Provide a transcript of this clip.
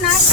nice.